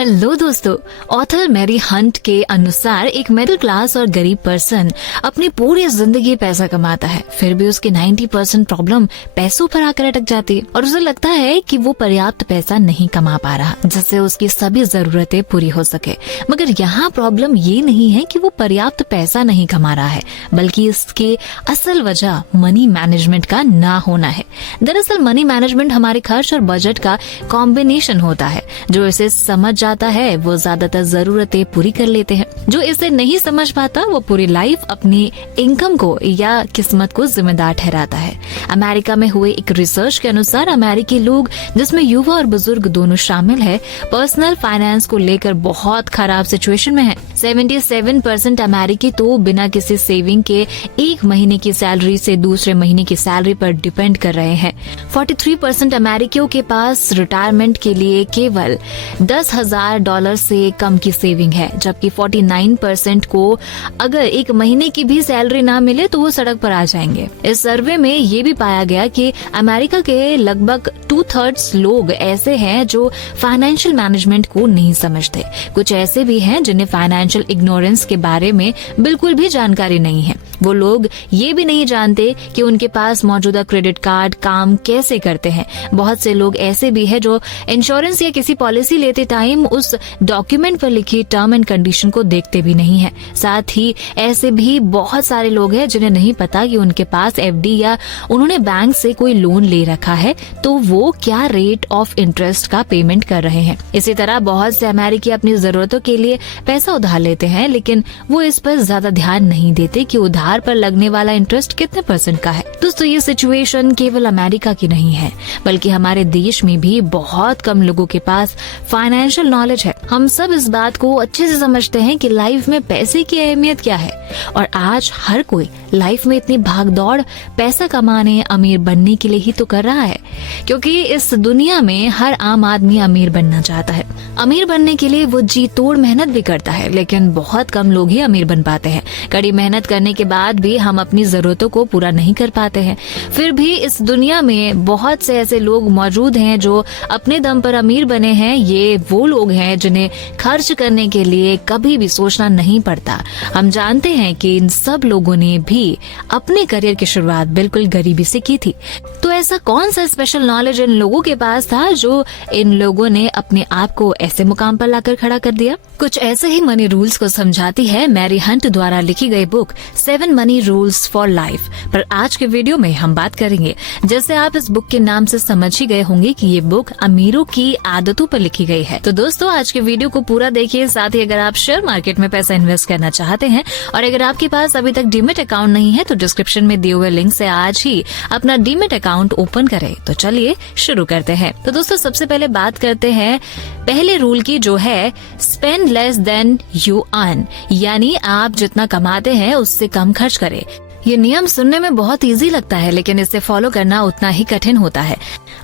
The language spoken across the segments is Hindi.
हेलो दोस्तों, ऑथर मैरी हंट के अनुसार एक मिडिल क्लास और गरीब पर्सन अपनी पूरी जिंदगी पैसा कमाता है, फिर भी उसकी 90% प्रॉब्लम पैसों पर आकर अटक जाती है और उसे लगता है कि वो पर्याप्त पैसा नहीं कमा पा रहा जिससे उसकी सभी जरूरतें पूरी हो सके। मगर यहाँ प्रॉब्लम ये नहीं है कि वो पर्याप्त पैसा नहीं कमा रहा है, बल्कि इसकी असल वजह मनी मैनेजमेंट का ना होना है। दरअसल मनी मैनेजमेंट हमारे खर्च और बजट का कॉम्बिनेशन होता है। जो इसे समझ जाता है वो ज्यादातर जरूरतें पूरी कर लेते हैं। जो इसे नहीं समझ पाता वो पूरी लाइफ अपनी इनकम को या किस्मत को जिम्मेदार ठहराता है। अमेरिका में हुए एक रिसर्च के अनुसार अमेरिकी लोग, जिसमें युवा और बुजुर्ग दोनों शामिल है, पर्सनल फाइनेंस को लेकर बहुत खराब सिचुएशन में है। 77% अमेरिकी तो बिना किसी सेविंग के एक महीने की सैलरी से दूसरे महीने की सैलरी पर डिपेंड कर रहे हैं। 43% अमेरिकियों के पास रिटायरमेंट के लिए केवल $10,000 से कम की सेविंग है, जबकि 49% को अगर एक महीने की भी सैलरी ना मिले तो वो सड़क पर आ जाएंगे। इस सर्वे में ये भी पाया गया कि अमेरिका के लगभग 2/3 लोग ऐसे हैं जो फाइनेंशियल मैनेजमेंट को नहीं समझते। कुछ ऐसे भी हैं जिन्हें फाइनेंशियल इग्नोरेंस के बारे में बिल्कुल भी जानकारी नहीं है। वो लोग ये भी नहीं जानते कि उनके पास मौजूदा क्रेडिट कार्ड काम कैसे करते हैं। बहुत से लोग ऐसे भी हैं जो इंश्योरेंस या किसी पॉलिसी लेते टाइम उस डॉक्यूमेंट पर लिखी टर्म एंड कंडीशन को देखते भी नहीं है। साथ ही ऐसे भी बहुत सारे लोग हैं जिन्हें नहीं पता कि उनके पास एफडी या उन्होंने बैंक से कोई लोन ले रखा है तो वो क्या रेट ऑफ इंटरेस्ट का पेमेंट कर रहे हैं। इसी तरह बहुत से अमेरिकी अपनी जरूरतों के लिए पैसा उधार लेते हैं, लेकिन वो इस पर ज्यादा ध्यान नहीं देते कि उधार पर लगने वाला इंटरेस्ट कितने % का है। दोस्तों, ये सिचुएशन केवल अमेरिका की नहीं है, बल्कि हमारे देश में भी बहुत कम लोगों के पास फाइनेंशियल नॉलेज है। हम सब इस बात को अच्छे से समझते हैं कि लाइफ में पैसे की अहमियत क्या है, और आज हर कोई लाइफ में इतनी भागदौड़ पैसा कमाने, अमीर बनने के लिए ही तो कर रहा है, क्योंकि इस दुनिया में हर आम आदमी अमीर बनना चाहता है। अमीर बनने के लिए वो जी तोड़ मेहनत भी करता है, लेकिन बहुत कम लोग ही अमीर बन पाते हैं। कड़ी मेहनत करने के बाद भी हम अपनी जरूरतों को पूरा नहीं कर पाते हैं। फिर भी इस दुनिया में बहुत से ऐसे लोग मौजूद हैं जो अपने दम पर अमीर बने हैं। ये वो लोग हैं जिन्हें खर्च करने के लिए कभी भी सोचना नहीं पड़ता। हम जानते हैं कि इन सब लोगों ने भी अपने करियर की शुरुआत बिल्कुल गरीबी से की थी। तो ऐसा कौन सा स्पेशल नॉलेज इन लोगों के पास था जो इन लोगों ने अपने आप को ऐसे मुकाम पर लाकर खड़ा कर दिया? कुछ ऐसे ही मनी रूल्स को समझाती है मैरी हंट द्वारा लिखी गई book 7 money rules for life पर आज के वीडियो में हम बात करेंगे। जैसे आप इस बुक के नाम से समझ ही गए होंगे कि ये बुक अमीरों की आदतों पर लिखी गई है। तो दोस्तों, आज के वीडियो को पूरा देखिए। साथ ही अगर आप शेयर मार्केट में पैसा इन्वेस्ट करना चाहते हैं और अगर आपके पास अभी तक डीमेट अकाउंट नहीं है तो डिस्क्रिप्शन में दिए हुए लिंक से आज ही अपना डीमेट अकाउंट ओपन करें। तो चलिए शुरू करते हैं। तो दोस्तों, सबसे पहले बात करते हैं पहले रूल की, जो है spend less than you earn, यानी आप जितना कमाते हैं उससे कम खर्च करें। ये नियम सुनने में बहुत इजी लगता है, लेकिन इसे फॉलो करना उतना ही कठिन होता है।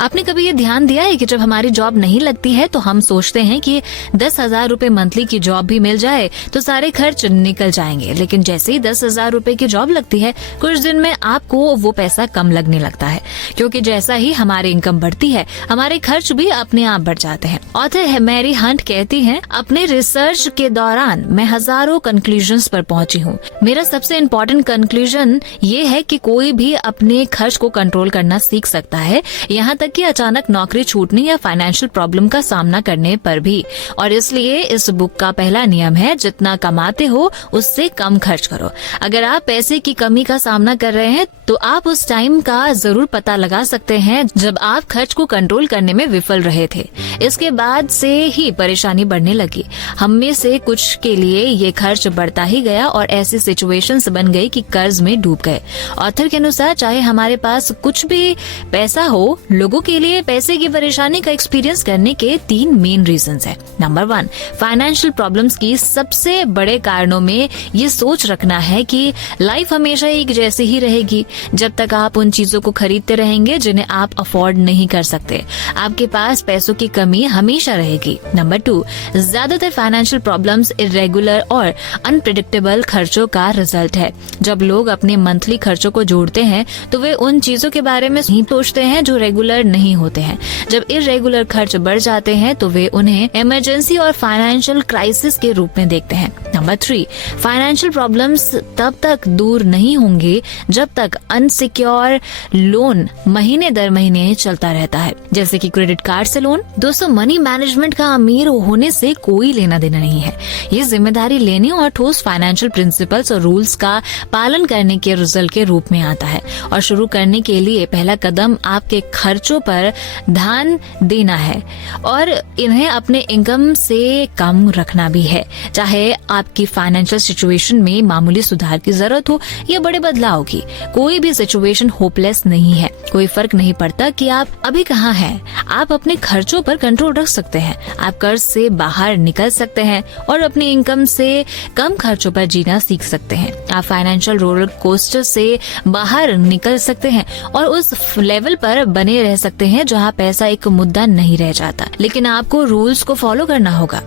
आपने कभी ये ध्यान दिया है कि जब हमारी जॉब नहीं लगती है तो हम सोचते हैं कि 10,000 रुपए मंथली की जॉब भी मिल जाए तो सारे खर्च निकल जाएंगे, लेकिन जैसे ही 10,000 रुपए की जॉब लगती है कुछ दिन में आपको वो पैसा कम लगने लगता है, क्योंकि जैसा ही हमारी इनकम बढ़ती है हमारे खर्च भी अपने आप बढ़ जाते हैं। ऑथर मैरी हंट कहती हैं, अपने रिसर्च के दौरान मैं हजारों कंक्लूजन्स पर पहुंची हूँ। मेरा सबसे इम्पोर्टेंट कंक्लूजन ये है कि कोई भी अपने खर्च को कंट्रोल करना सीख सकता है, यहाँ तक कि अचानक नौकरी छूटने या फाइनेंशियल प्रॉब्लम का सामना करने पर भी। और इसलिए इस बुक का पहला नियम है, जितना कमाते हो उससे कम खर्च करो। अगर आप पैसे की कमी का सामना कर रहे हैं तो आप उस टाइम का जरूर पता लगा सकते हैं जब आप खर्च को कंट्रोल करने में विफल रहे थे। इसके बाद से ही परेशानी बढ़ने लगी। हम में से कुछ के लिए ये खर्च बढ़ता ही गया और ऐसी सिचुएशंस बन गई कि कर्ज में डूब गए। ऑथर के अनुसार चाहे हमारे पास कुछ भी पैसा हो, लोगों के लिए पैसे की परेशानी का एक्सपीरियंस करने के 3 मेन रीजंस है। नंबर 1, फाइनेंशियल प्रॉब्लम्स की सबसे बड़े कारणों में ये सोच रखना है कि लाइफ हमेशा एक जैसी ही रहेगी। जब तक आप उन चीजों को खरीदते रहेंगे जिन्हें आप अफोर्ड नहीं कर सकते, आपके पास पैसों की कमी हमेशा रहेगी। नंबर 2, ज्यादातर फाइनेंशियल प्रॉब्लम्स इरेगुलर और अनप्रेडिक्टेबल खर्चों का रिजल्ट है। जब लोग अपने मंथली खर्चों को जोड़ते हैं तो वे उन चीजों के बारे में नहीं सोचते हैं जो रेगुलर नहीं होते हैं। जब इर्रेगुलर खर्च बढ़ जाते हैं तो वे उन्हें इमरजेंसी और फाइनेंशियल क्राइसिस के रूप में देखते हैं। नंबर 3, फाइनेंशियल प्रॉब्लम्स तब तक दूर नहीं होंगे जब तक अनसिक्योर लोन महीने दर महीने चलता रहता है, जैसे कि क्रेडिट कार्ड से लोन। दोस्तों, मनी मैनेजमेंट का अमीर होने से कोई लेना देना नहीं है। ये जिम्मेदारी लेने और ठोस फाइनेंशियल प्रिंसिपल्स और रूल्स का पालन करने के रिजल्ट के रूप में आता है। और शुरू करने के लिए पहला कदम आपके खर्चों पर ध्यान देना है और इन्हें अपने इनकम से कम रखना भी है। चाहे आपकी फाइनेंशियल सिचुएशन में मामूली सुधार की जरूरत हो या बड़े बदलाव की, कोई भी सिचुएशन होपलेस नहीं है। कोई फर्क नहीं पड़ता कि आप अभी कहाँ हैं, आप अपने खर्चों पर कंट्रोल रख सकते हैं, आप कर्ज से बाहर निकल सकते हैं और अपनी इनकम से कम खर्चों पर जीना सीख सकते हैं। आप फाइनेंशियल रोलर कोस्टर से बाहर निकल सकते हैं और उस लेवल पर बने रह सकते हैं जहां पैसा एक मुद्दा नहीं रह जाता। लेकिन आपको रूल्स को फॉलो करना होगा।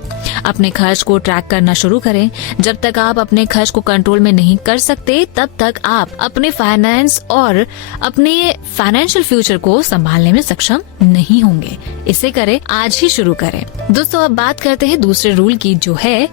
अपने खर्च को ट्रैक करना शुरू करें। जब तक आप अपने खर्च को कंट्रोल में नहीं कर सकते तब तक आप अपने फाइनेंस और अपने फाइनेंशियल फ्यूचर को संभालने में सक्षम नहीं होंगे। इसे करें, आज ही शुरू करें। दोस्तों, अब बात करते हैं दूसरे रूल की, जो है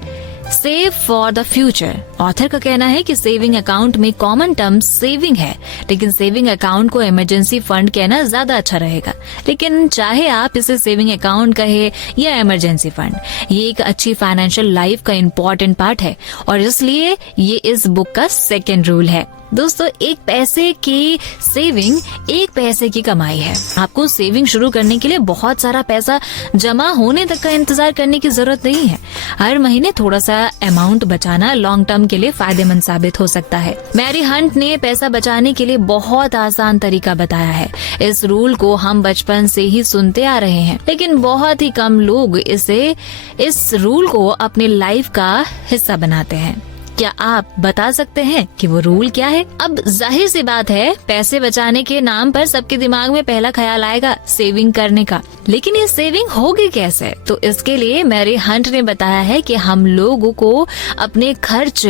save for the future. Author का कहना है कि सेविंग अकाउंट में कॉमन टर्म सेविंग है, लेकिन सेविंग अकाउंट को इमरजेंसी फंड कहना ज्यादा अच्छा रहेगा। लेकिन चाहे आप इसे सेविंग अकाउंट कहे या इमरजेंसी फंड, ये एक अच्छी फाइनेंशियल लाइफ का इम्पोर्टेंट पार्ट है और इसलिए ये इस बुक का सेकेंड रूल है। दोस्तों, एक पैसे की सेविंग एक पैसे की कमाई है। आपको सेविंग शुरू करने के लिए बहुत सारा पैसा जमा होने तक का इंतजार करने की जरूरत नहीं है। हर महीने थोड़ा सा अमाउंट बचाना लॉन्ग टर्म के लिए फायदेमंद साबित हो सकता है। मैरी हंट ने पैसा बचाने के लिए बहुत आसान तरीका बताया है। इस रूल को हम बचपन से ही सुनते आ रहे हैं, लेकिन बहुत ही कम लोग इस रूल को अपने लाइफ का हिस्सा बनाते हैं। क्या आप बता सकते हैं कि वो रूल क्या है? अब जाहिर सी बात है, पैसे बचाने के नाम पर सबके दिमाग में पहला ख्याल आएगा सेविंग करने का। लेकिन ये सेविंग होगी कैसे? तो इसके लिए मैरी हंट ने बताया है कि हम लोगों को अपने खर्च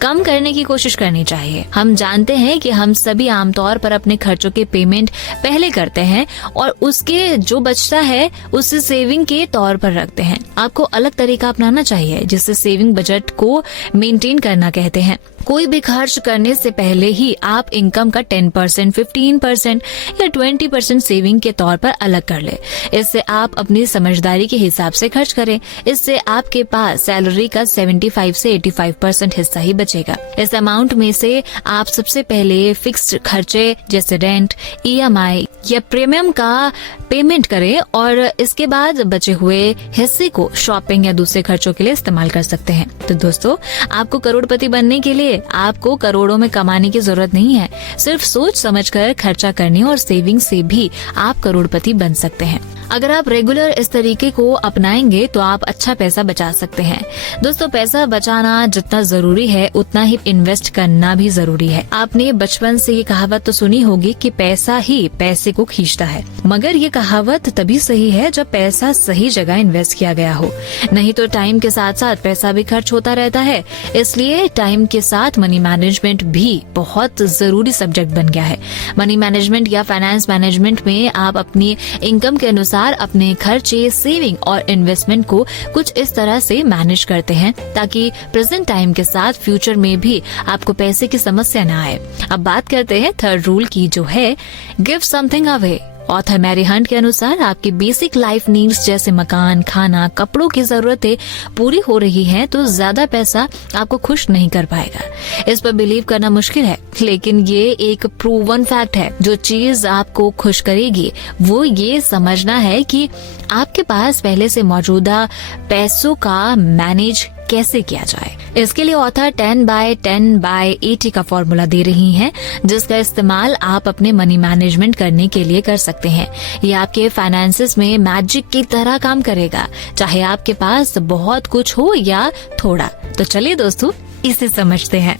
कम करने की कोशिश करनी चाहिए। हम जानते हैं कि हम सभी आमतौर पर अपने खर्चों के पेमेंट पहले करते हैं और उसके जो बचता है उसे सेविंग के तौर पर रखते हैं। आपको अलग तरीका अपनाना चाहिए जिससे सेविंग बजट को मेंटेन करना कहते हैं। कोई भी खर्च करने से पहले ही आप इनकम का 10%, 15% या 20% सेविंग के तौर पर अलग कर ले। इससे आप अपनी समझदारी के हिसाब से खर्च करें। इससे आपके पास सैलरी का 75 से 85% हिस्सा ही बचेगा। इस अमाउंट में से आप सबसे पहले फिक्स्ड खर्चे जैसे रेंट, EMI या प्रीमियम का पेमेंट करें और इसके बाद बचे हुए हिस्से को शॉपिंग या दूसरे खर्चों के लिए इस्तेमाल कर सकते हैं। तो दोस्तों, आपको करोड़पति बनने के लिए आपको करोड़ों में कमाने की जरूरत नहीं है। सिर्फ सोच समझकर खर्चा करने और सेविंग से भी आप करोड़पति बन सकते हैं। अगर आप रेगुलर इस तरीके को अपनाएंगे तो आप अच्छा पैसा बचा सकते हैं। दोस्तों, पैसा बचाना जितना जरूरी है उतना ही इन्वेस्ट करना भी जरूरी है। आपने बचपन से ये कहावत तो सुनी होगी कि पैसा ही पैसे को खींचता है, मगर ये कहावत तभी सही है जब पैसा सही जगह इन्वेस्ट किया गया हो। नहीं तो टाइम के साथ साथ पैसा भी खर्च होता रहता है। इसलिए टाइम के साथ मनी मैनेजमेंट भी बहुत जरूरी सब्जेक्ट बन गया है। मनी मैनेजमेंट या फाइनेंस मैनेजमेंट में आप अपनी इनकम के अनुसार अपने खर्चे, सेविंग और इन्वेस्टमेंट को कुछ इस तरह से मैनेज करते हैं ताकि प्रेजेंट टाइम के साथ फ्यूचर में भी आपको पैसे की समस्या न आए। अब बात करते हैं थर्ड रूल की, जो है give something away. Author Mary Hunt के अनुसार आपकी बेसिक लाइफ नीड्स जैसे मकान, खाना, कपड़ों की जरूरतें पूरी हो रही हैं तो ज्यादा पैसा आपको खुश नहीं कर पाएगा। इस पर बिलीव करना मुश्किल है, लेकिन ये एक प्रूवन फैक्ट है। जो चीज आपको खुश करेगी वो ये समझना है कि आपके पास पहले से मौजूदा पैसों का मैनेज कैसे किया जाए। इसके लिए ऑथर 10/10/80 का फॉर्मूला दे रही हैं, जिसका इस्तेमाल आप अपने मनी मैनेजमेंट करने के लिए कर सकते हैं। ये आपके फाइनेंसेस में मैजिक की तरह काम करेगा, चाहे आपके पास बहुत कुछ हो या थोड़ा। तो चलिए दोस्तों, इसे समझते हैं।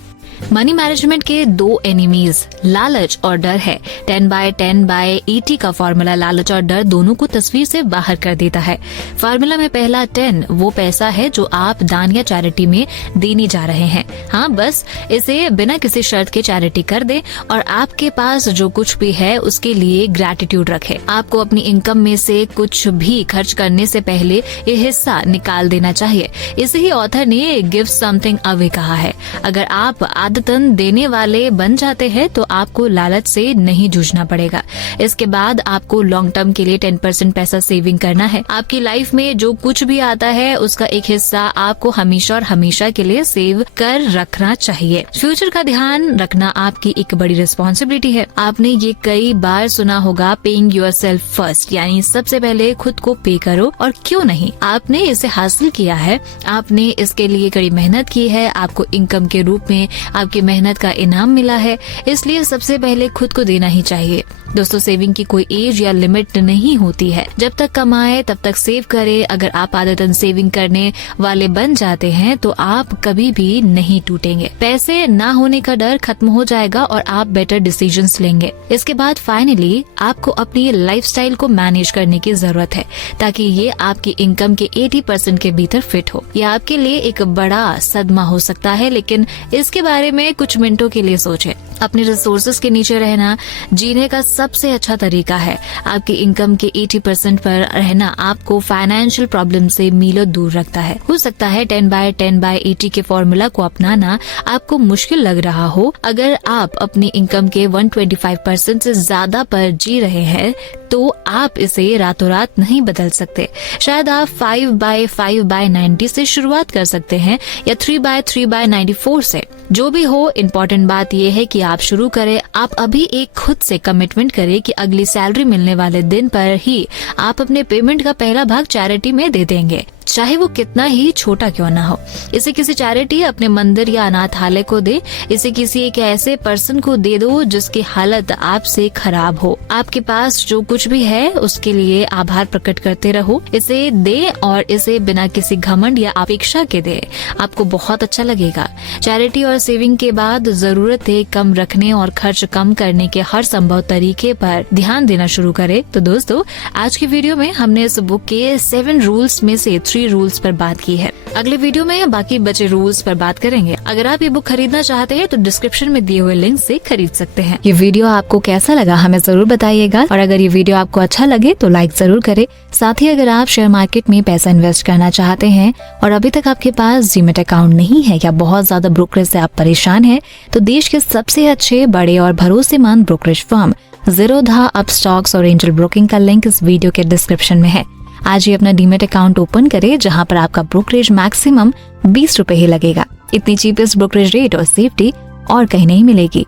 मनी मैनेजमेंट के 2 एनिमीज लालच और डर है। 10/10/80 का फॉर्मूला लालच और डर दोनों को तस्वीर से बाहर कर देता है। फॉर्मूला में पहला 10 वो पैसा है जो आप दान या चैरिटी में देने जा रहे हैं। हाँ, बस इसे बिना किसी शर्त के चैरिटी कर दे और आपके पास जो कुछ भी है उसके लिए ग्रैटिट्यूड रखे। आपको अपनी इनकम में से कुछ भी खर्च करने से पहले ये हिस्सा निकाल देना चाहिए। इसे ही ऑथर ने गिव समथिंग अवे कहा है। अगर आप आदतन देने वाले बन जाते हैं तो आपको लालच से नहीं जूझना पड़ेगा। इसके बाद आपको लॉन्ग टर्म के लिए 10% पैसा सेविंग करना है। आपकी लाइफ में जो कुछ भी आता है उसका एक हिस्सा आपको हमेशा और हमेशा के लिए सेव कर रखना चाहिए। फ्यूचर का ध्यान रखना आपकी एक बड़ी रिस्पॉन्सिबिलिटी है। आपने ये कई बार सुना होगा, पेइंग योरसेल्फ फर्स्ट, यानी सबसे पहले खुद को पे करो। और क्यों नहीं, आपने इसे हासिल किया है, आपने इसके लिए कड़ी मेहनत की है, आपको इनकम के रूप में आपकी मेहनत का इनाम मिला है, इसलिए सबसे पहले खुद को देना ही चाहिए। दोस्तों, सेविंग की कोई एज या लिमिट नहीं होती है। जब तक कमाए तब तक सेव करे। अगर आप आदतन सेविंग करने वाले बन जाते हैं तो आप कभी भी नहीं टूटेंगे। पैसे ना होने का डर खत्म हो जाएगा और आप बेटर डिसीजंस लेंगे। इसके बाद फाइनली आपको अपनी लाइफस्टाइल को मैनेज करने की जरूरत है ताकि ये आपकी इनकम के 80% के भीतर फिट हो। यह आपके लिए एक बड़ा सदमा हो सकता है, लेकिन इसके बारे में कुछ मिनटों के लिए सोचें। अपने रिसोर्सेज के नीचे रहना जीने का सबसे अच्छा तरीका है। आपकी इनकम के 80% पर रहना आपको फाइनेंशियल प्रॉब्लम से मीलों दूर रखता है। हो सकता है 10/10/80 के फॉर्मूला को अपनाना आपको मुश्किल लग रहा हो। अगर आप अपनी इनकम के 125% से ज्यादा पर जी रहे हैं तो आप इसे रातों रात नहीं बदल सकते। शायद आप 5/5/90 से शुरुआत कर सकते हैं या 3/3/94 से। जो भी हो, इम्पोर्टेंट बात यह है कि आप शुरू करें। आप अभी एक खुद से कमिटमेंट करें कि अगली सैलरी मिलने वाले दिन पर ही आप अपने पेमेंट का पहला भाग चैरिटी में दे देंगे, चाहे वो कितना ही छोटा क्यों ना हो। इसे किसी चैरिटी, अपने मंदिर या अनाथालय को दे। इसे किसी एक ऐसे पर्सन को दे दो जिसकी हालत आपसे खराब हो। आपके पास जो कुछ भी है उसके लिए आभार प्रकट करते रहो। इसे दे और इसे बिना किसी घमंड या अपेक्षा के दे। आपको बहुत अच्छा लगेगा। चैरिटी और सेविंग के बाद जरूरतें कम रखने और खर्च कम करने के हर संभव तरीके पर ध्यान देना शुरू करें। तो दोस्तों, आज की वीडियो में हमने इस बुक के 7 रूल्स में से 3 रूल्स पर बात की है। अगले वीडियो में बाकी बचे रूल्स पर बात करेंगे। अगर आप ये बुक खरीदना चाहते हैं तो डिस्क्रिप्शन में दिए हुए लिंक से खरीद सकते हैं। ये वीडियो आपको कैसा लगा हमें जरूर बताइएगा और अगर ये वीडियो आपको अच्छा लगे तो लाइक जरूर करें। साथ ही अगर आप शेयर मार्केट में पैसा इन्वेस्ट करना चाहते हैं और अभी तक आपके पास डीमैट अकाउंट नहीं है या बहुत ज्यादा ब्रोकरेज से आप परेशान हैं, तो देश के सबसे अच्छे, बड़े और भरोसेमंद ब्रोकरेज फर्म ज़ीरोधा, अपस्टॉक्स और एंजल ब्रोकिंग का लिंक इस वीडियो के डिस्क्रिप्शन में है। आज ही अपना डीमैट अकाउंट ओपन करें जहां पर आपका ब्रोकरेज मैक्सिमम 20 रुपए ही लगेगा। इतनी चीपेस्ट ब्रोकरेज रेट और सेफ्टी और कहीं नहीं मिलेगी।